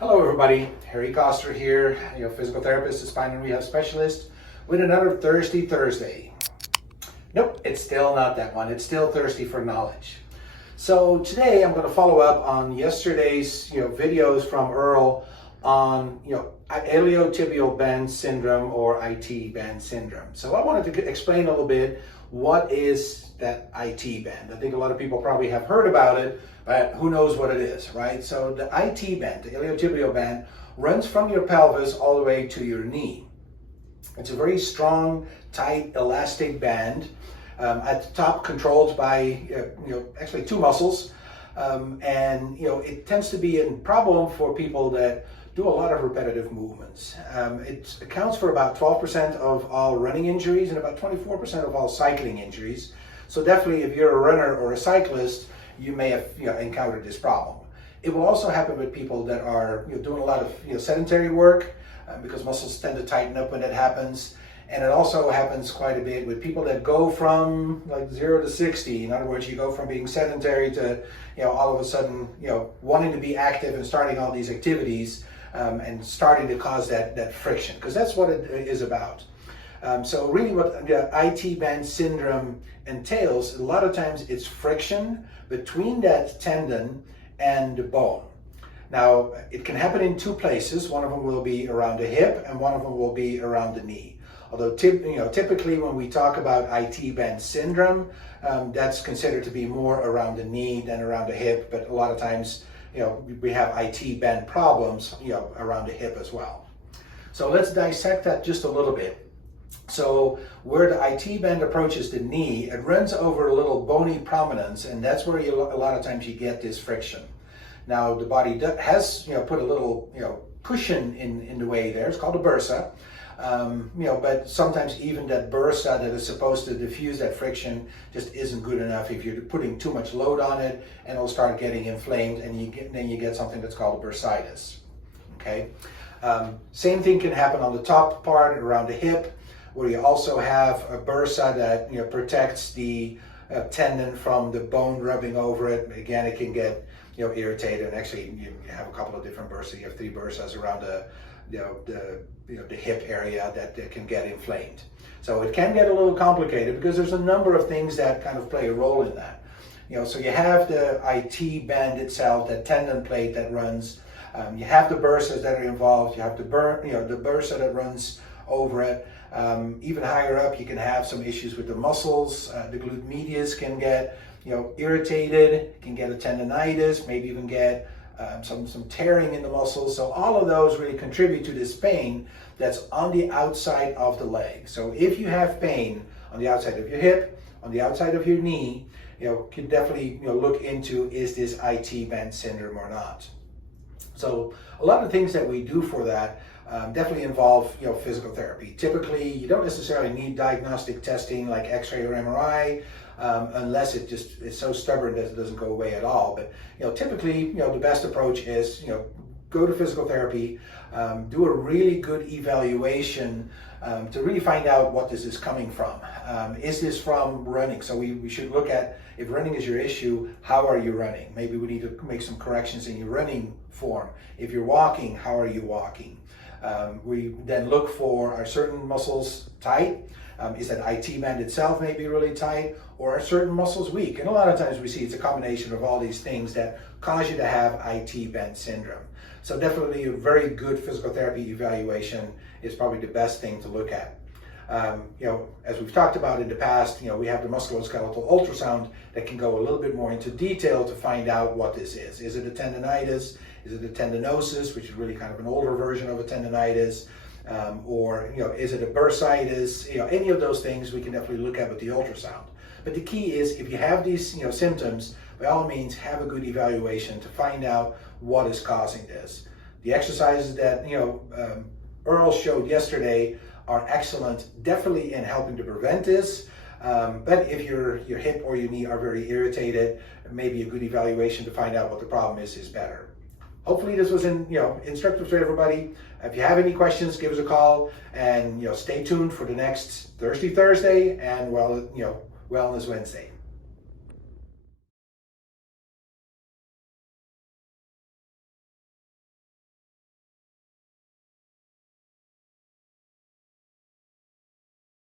Hello everybody, Harry Koster here, physical therapist and spine rehab specialist with another Thirsty Thursday. Nope, it's still not that one. It's still thirsty for knowledge. So today I'm going to follow up on yesterday's videos from Earl on iliotibial band syndrome or IT band syndrome. So I wanted to explain a little bit what is that IT band. I think a lot of people probably have heard about it, but who knows what it is, right? So the IT band, the iliotibial band, runs from your pelvis all the way to your knee. It's a very strong, tight, elastic band. At the top, controlled by actually two muscles, and it tends to be a problem for people that do a lot of repetitive movements. It accounts for about 12% of all running injuries and about 24% of all cycling injuries. So definitely, if you're a runner or a cyclist, you may have encountered this problem. It will also happen with people that are doing a lot of sedentary work because muscles tend to tighten up when that happens. And it also happens quite a bit with people that go from like 0 to 60. In other words, you go from being sedentary to, all of a sudden, wanting to be active and starting all these activities and starting to cause that friction, because that's what it is about. So really what the IT band syndrome entails, a lot of times it's friction between that tendon and the bone. Now, it can happen in two places. One of them will be around the hip and one of them will be around the knee. Although typically when we talk about IT band syndrome, that's considered to be more around the knee than around the hip. But a lot of times, we have IT band problems, around the hip as well. So let's dissect that just a little bit. So where the IT band approaches the knee, it runs over a little bony prominence, and that's where a lot of times you get this friction. Now the body has put a little cushion in the way there. It's called a bursa. But sometimes even that bursa that is supposed to diffuse that friction just isn't good enough if you're putting too much load on it, and it'll start getting inflamed, and then you get something that's called a bursitis. Okay, same thing can happen on the top part around the hip, where you also have a bursa that protects the tendon from the bone rubbing over it. Again, it can get irritated, and actually you have a couple of different bursas. You have 3 bursas around the hip area that can get inflamed. So it can get a little complicated because there's a number of things that kind of play a role in that. So you have the IT band itself, that tendon plate that runs. You have the bursas that are involved. You have the bursa that runs over it. Even higher up, you can have some issues with the muscles. The glute medius can get irritated, can get a tendonitis, maybe even get some tearing in the muscles. So all of those really contribute to this pain that's on the outside of the leg. So if you have pain on the outside of your hip, on the outside of your knee, you can definitely look into, is this IT band syndrome or not. So a lot of things that we do for that definitely involve physical therapy. Typically, you don't necessarily need diagnostic testing like X-ray or MRI, unless it just is so stubborn that it doesn't go away at all. But typically, the best approach is go to physical therapy, do a really good evaluation to really find out what this is coming from. Is this from running? So we should look at, if running is your issue, how are you running? Maybe we need to make some corrections in your running form. If you're walking, how are you walking? We then look for, are certain muscles tight? Is that IT band itself maybe really tight, or are certain muscles weak? And a lot of times we see it's a combination of all these things that cause you to have IT band syndrome. So definitely a very good physical therapy evaluation is probably the best thing to look at. As we've talked about in the past, we have the musculoskeletal ultrasound that can go a little bit more into detail to find out what this is. Is it a tendonitis? Is it a tendinosis, which is really kind of an older version of a tendonitis? Or is it a bursitis? Any of those things we can definitely look at with the ultrasound. But the key is, if you have these symptoms, by all means have a good evaluation to find out what is causing this. The exercises that Earl showed yesterday are excellent, definitely in helping to prevent this. But if your hip or your knee are very irritated, maybe a good evaluation to find out what the problem is better. Hopefully this was instructive for everybody. If you have any questions, give us a call, and stay tuned for the next Thirsty Thursday and Wellness Wednesday.